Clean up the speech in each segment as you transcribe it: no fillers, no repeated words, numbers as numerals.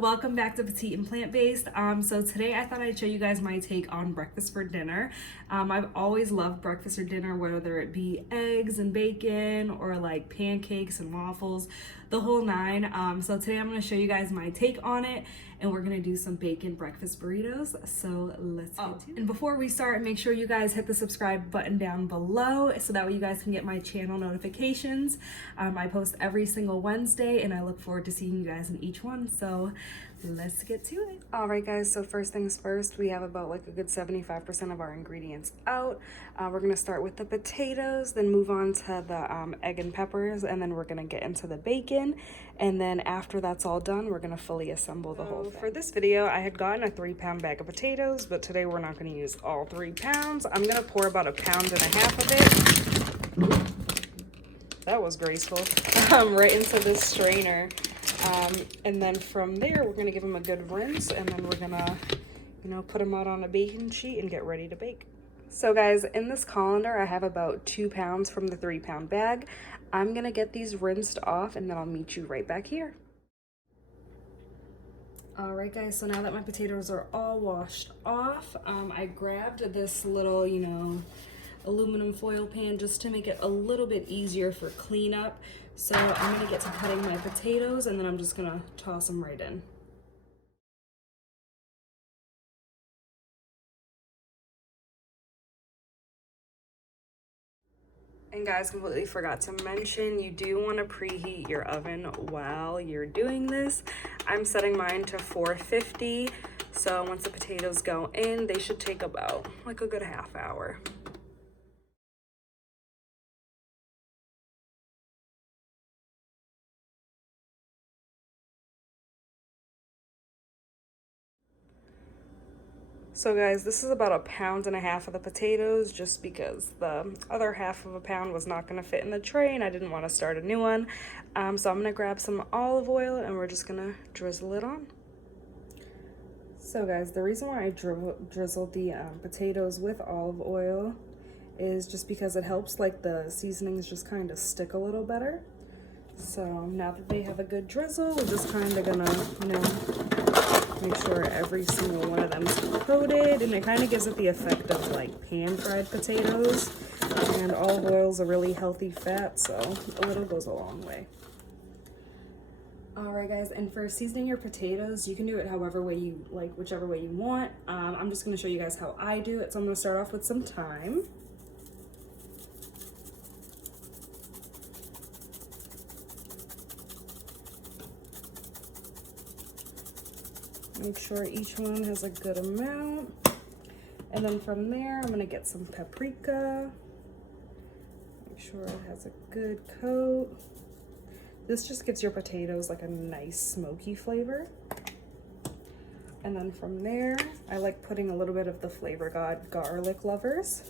welcome back to Petite and Plant Based. So today I thought I'd show you guys my take on breakfast for dinner. I've always loved breakfast or dinner, whether it be eggs and bacon or like pancakes and waffles, the whole nine. So today I'm going to show you guys my take on it, and we're going to do some bacon breakfast burritos. So let's get to it. And before we start, make sure you guys hit the subscribe button down below so that way you guys can get my channel notifications. I post every single Wednesday and I look forward to seeing you guys in each one. So let's get to it. All right guys, so first things first, we have about like a good 75% of our ingredients out. We're gonna start with the potatoes, then move on to the egg and peppers, and then we're gonna get into the bacon. And then after that's all done, we're gonna fully assemble the whole thing. For this video, I had gotten a 3-pound bag of potatoes, but today we're not gonna use all 3 pounds. I'm gonna pour about 1.5 pounds of it. That was graceful. Right into this strainer. And then from there, we're gonna give them a good rinse, and then we're gonna, put them out on a baking sheet and get ready to bake. So guys, in this colander, I have about 2 pounds from the 3-pound bag. I'm gonna get these rinsed off, and then I'll meet you right back here. All right guys, so now that my potatoes are all washed off, I grabbed this little, aluminum foil pan just to make it a little bit easier for cleanup. So I'm gonna get to cutting my potatoes, and then I'm just gonna toss them right in. And guys, completely forgot to mention, you do want to preheat your oven while you're doing this. I'm setting mine to 450, so once the potatoes go in, they should take about like a good half hour. So guys, this is about 1.5 pounds of the potatoes, just because the other half of a pound was not gonna fit in the tray and I didn't want to start a new one. So I'm gonna grab some olive oil and we're just gonna drizzle it on. So guys, the reason why I drizzled the potatoes with olive oil is just because it helps like the seasonings just kind of stick a little better. So now that they have a good drizzle, we're just kind of gonna, make sure every single one of them is coated, and it kind of gives it the effect of like pan-fried potatoes. And olive oil is a really healthy fat, so a little goes a long way. All right guys, and for seasoning your potatoes, you can do it however way you like, whichever way you want. I'm just gonna show you guys how I do it. So I'm gonna start off with some thyme. Make sure each one has a good amount. And then from there, I'm gonna get some paprika. Make sure it has a good coat. This just gives your potatoes like a nice smoky flavor. And then from there, I like putting a little bit of the Flavor God garlic lovers.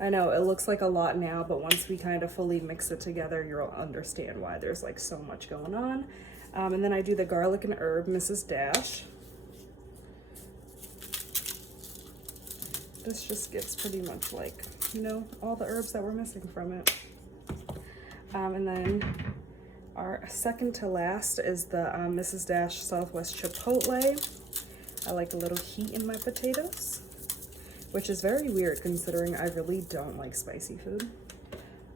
I know it looks like a lot now, but once we kind of fully mix it together, you'll understand why there's like so much going on. And then I do the garlic and herb Mrs. Dash. This just gets pretty much like, all the herbs that we're missing from it. And then our second to last is the Mrs. Dash Southwest Chipotle. I like a little heat in my potatoes, which is very weird considering I really don't like spicy food.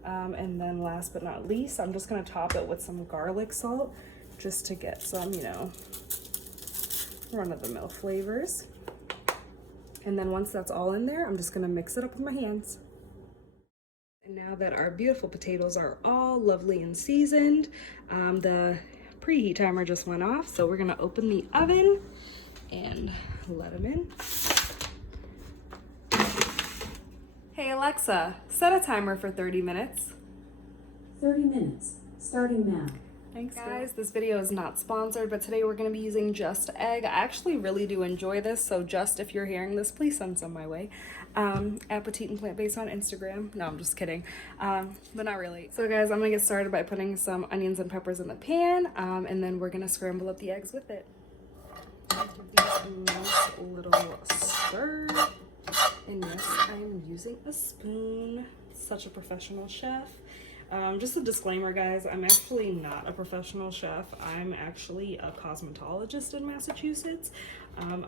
And then last but not least, I'm just gonna top it with some garlic salt just to get some, run-of-the-mill flavors. And then once that's all in there, I'm just gonna mix it up with my hands. And now that our beautiful potatoes are all lovely and seasoned, the preheat timer just went off, so we're gonna open the oven and let them in. Hey Alexa, set a timer for 30 minutes. 30 minutes, starting now. Thanks guys, this video is not sponsored, but today we're going to be using Just Egg. I actually really do enjoy this, so Just, if you're hearing this, please send some my way. At Petite and Plant Based on Instagram. No, I'm just kidding, but not really. So guys, I'm going to get started by putting some onions and peppers in the pan, and then we're going to scramble up the eggs with it. Give these a nice little stir. And yes, I'm using a spoon. Such a professional chef. Just a disclaimer, guys, I'm actually not a professional chef. I'm actually a cosmetologist in Massachusetts.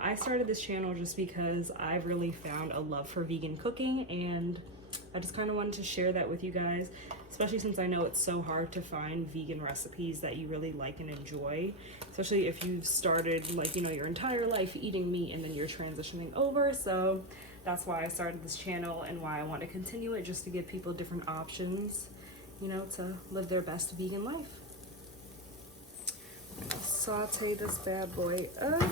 I started this channel just because I've really found a love for vegan cooking, and I just kind of wanted to share that with you guys, especially since I know it's so hard to find vegan recipes that you really like and enjoy, especially if you've started, like, you know, your entire life eating meat and then you're transitioning over. So that's why I started this channel and why I want to continue it, just to give people different options, you know, to live their best vegan life. I'm gonna saute this bad boy up.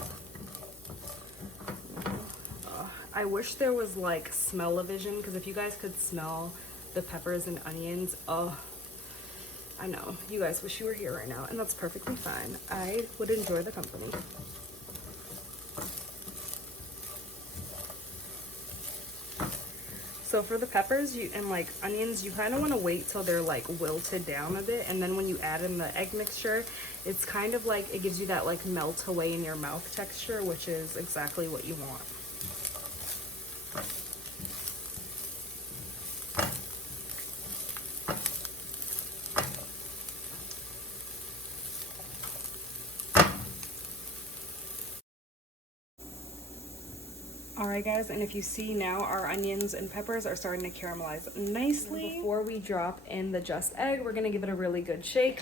I wish there was like smell-o-vision, because if you guys could smell the peppers and onions, oh, I know you guys wish you were here right now, and that's perfectly fine. I would enjoy the company. So for the peppers and like onions, you kind of want to wait till they're like wilted down a bit, and then when you add in the egg mixture, it's kind of like, it gives you that like melt away in your mouth texture, which is exactly what you want. Alright guys, and if you see now, our onions and peppers are starting to caramelize nicely. Before we drop in the just egg, we're going to give it a really good shake.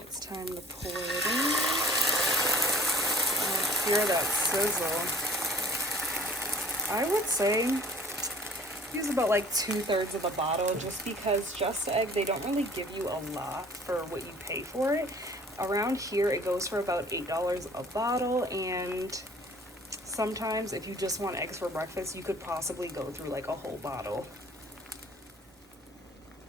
It's time to pour it in. Hear that sizzle. I would say use about like 2/3 of a bottle, just because just egg, they don't really give you a lot for what you pay for it. Around here, it goes for about $8 a bottle, and sometimes if you just want eggs for breakfast, you could possibly go through like a whole bottle.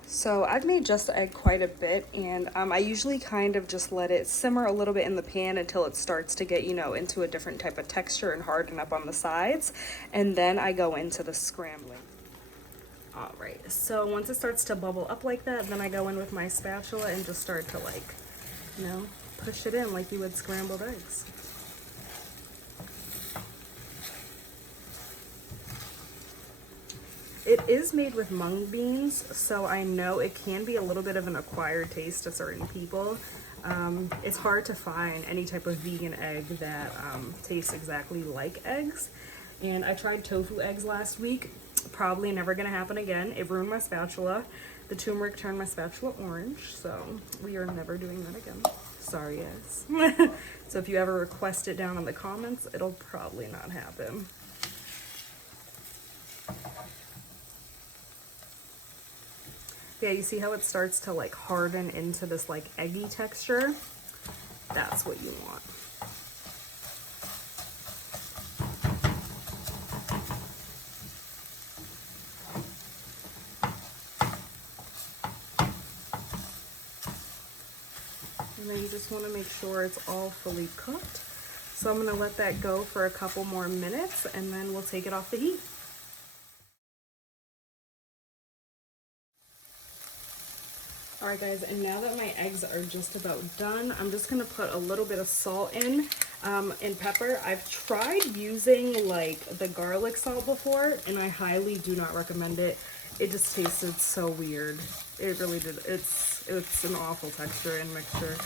So I've made just egg quite a bit, and I usually kind of just let it simmer a little bit in the pan until it starts to get, you know, into a different type of texture and harden up on the sides, and then I go into the scrambling. All right, so once it starts to bubble up like that, then I go in with my spatula and just start to, like, you know, push it in like you would scrambled eggs. It is made with mung beans, so I know it can be a little bit of an acquired taste to certain people. It's hard to find any type of vegan egg that tastes exactly like eggs. And I tried tofu eggs last week. Probably never gonna happen again. It ruined my spatula. The turmeric turned my spatula orange, so we are never doing that again. Sorry, guys. So if you ever request it down in the comments, it'll probably not happen. Yeah, you see how it starts to like harden into this like eggy texture? That's what you want. And then you just want to make sure it's all fully cooked. So I'm going to let that go for a couple more minutes, and then we'll take it off the heat. Alright guys, and now that my eggs are just about done, I'm just going to put a little bit of salt in and pepper. I've tried using like the garlic salt before, and I highly do not recommend it. It just tasted so weird. It really did. It's an awful texture and mixture.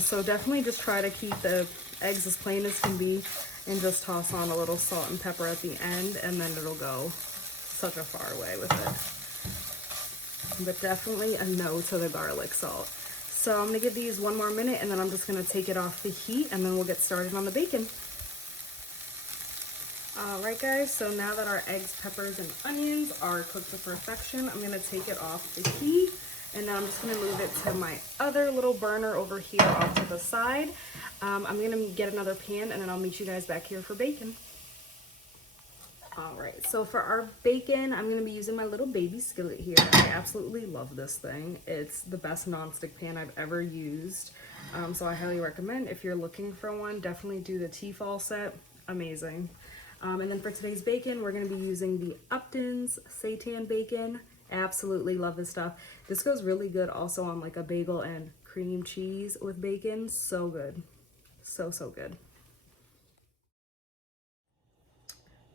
So definitely just try to keep the eggs as plain as can be, and just toss on a little salt and pepper at the end, and then it'll go such a far way with it. But definitely a no to the garlic salt. So I'm gonna give these one more minute, and then I'm just gonna take it off the heat, and then we'll get started on the bacon. Alright guys, so now that our eggs, peppers, and onions are cooked to perfection, I'm gonna take it off the heat, and then I'm just gonna move it to my other little burner over here off to the side. I'm gonna get another pan, and then I'll meet you guys back here for bacon. Alright, so for our bacon, I'm going to be using my little baby skillet here. I absolutely love this thing. It's the best nonstick pan I've ever used. So I highly recommend, if you're looking for one, definitely do the Tefal set. Amazing. And then for today's bacon, we're going to be using the Upton's seitan bacon. Absolutely love this stuff. This goes really good also on like a bagel and cream cheese with bacon. So good. So good.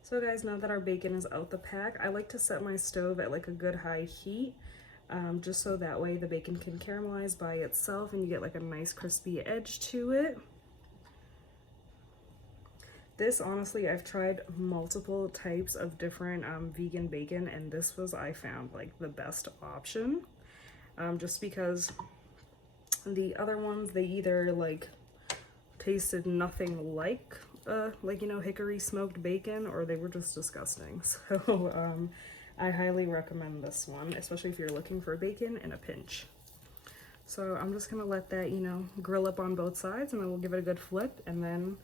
So guys, now that our bacon is out the pack, I like to set my stove at like a good high heat. just so that way the bacon can caramelize by itself and you get like a nice crispy edge to it. This, honestly, I've tried multiple types of different vegan bacon, and this was, I found, like the best option, just because the other ones, they either like tasted nothing like you know, hickory smoked bacon, or they were just disgusting. So I highly recommend this one, especially if you're looking for bacon in a pinch. So I'm just gonna let that, you know, grill up on both sides, and then we'll give it a good flip, and then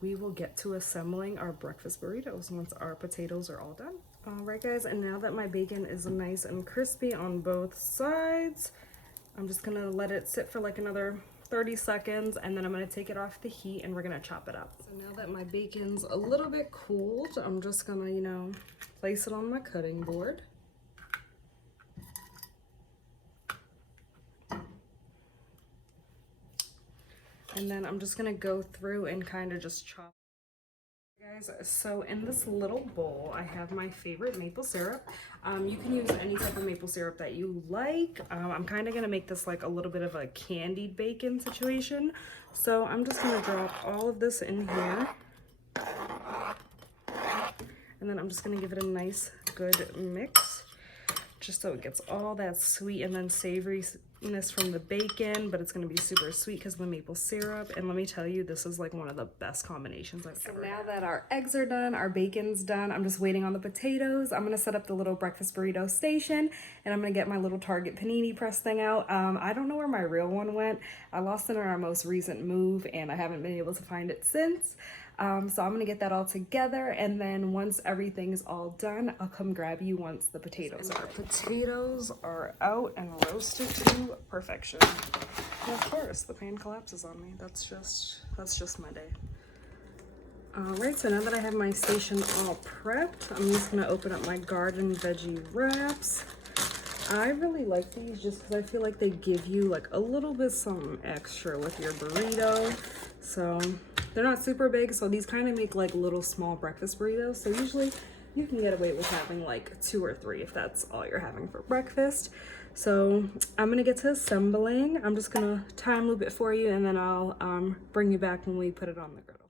we will get to assembling our breakfast burritos once our potatoes are all done. All right, guys, and now that my bacon is nice and crispy on both sides, I'm just gonna let it sit for like another 30 seconds, and then I'm gonna take it off the heat and we're gonna chop it up. So now that my bacon's a little bit cooled, I'm just gonna, you know, place it on my cutting board. And then I'm just gonna go through and kind of just chop. Guys, so in this little bowl, I have my favorite maple syrup. You can use any type of maple syrup that you like. I'm kind of gonna make this like a little bit of a candied bacon situation. So I'm just gonna drop all of this in here. And then I'm just gonna give it a nice, good mix, just so it gets all that sweet and then savoriness from the bacon, but it's gonna be super sweet because of the maple syrup. And let me tell you, this is like one of the best combinations I've ever had. Now that our eggs are done, our bacon's done, I'm just waiting on the potatoes. I'm gonna set up the little breakfast burrito station, and I'm gonna get my little Target panini press thing out. I don't know where my real one went. I lost it in our most recent move, and I haven't been able to find it since. So I'm gonna get that all together, and then once everything's all done, I'll come grab you once the potatoes are. Potatoes are out and roasted to perfection. And of course, the pan collapses on me. That's just my day. Alright, so now that I have my station all prepped, I'm just gonna open up my garden veggie wraps. I really like these just because I feel like they give you like a little bit something extra with your burrito. So they're not super big, so these kind of make like little small breakfast burritos. So usually you can get away with having like 2 or 3 if that's all you're having for breakfast. So I'm gonna get to assembling. I'm just gonna time loop it for you, and then I'll bring you back when we put it on the griddle.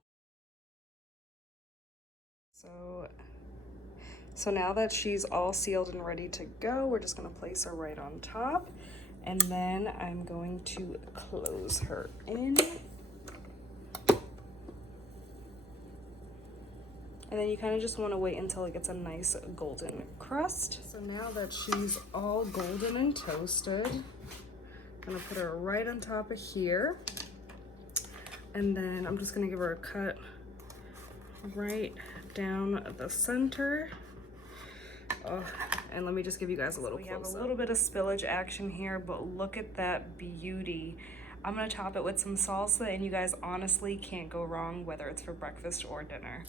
So now that she's all sealed and ready to go, we're just gonna place her right on top, and then I'm going to close her in. And then you kind of just want to wait until it gets a nice golden crust. So now that she's all golden and toasted, I'm gonna put her right on top of here. And then I'm just gonna give her a cut right down the center. Oh, and let me just give you guys a little close-up. We have a little bit of spillage action here, but look at that beauty. I'm gonna top it with some salsa, and you guys honestly can't go wrong whether it's for breakfast or dinner.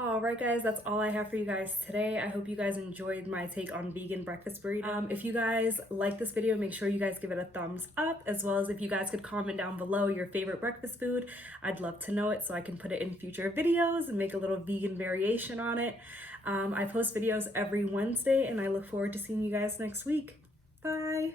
Alright guys, that's all I have for you guys today. I hope you guys enjoyed my take on vegan breakfast burrito. If you guys like this video, make sure you guys give it a thumbs up, as well as if you guys could comment down below your favorite breakfast food. I'd love to know it so I can put it in future videos and make a little vegan variation on it. I post videos every Wednesday, and I look forward to seeing you guys next week. Bye!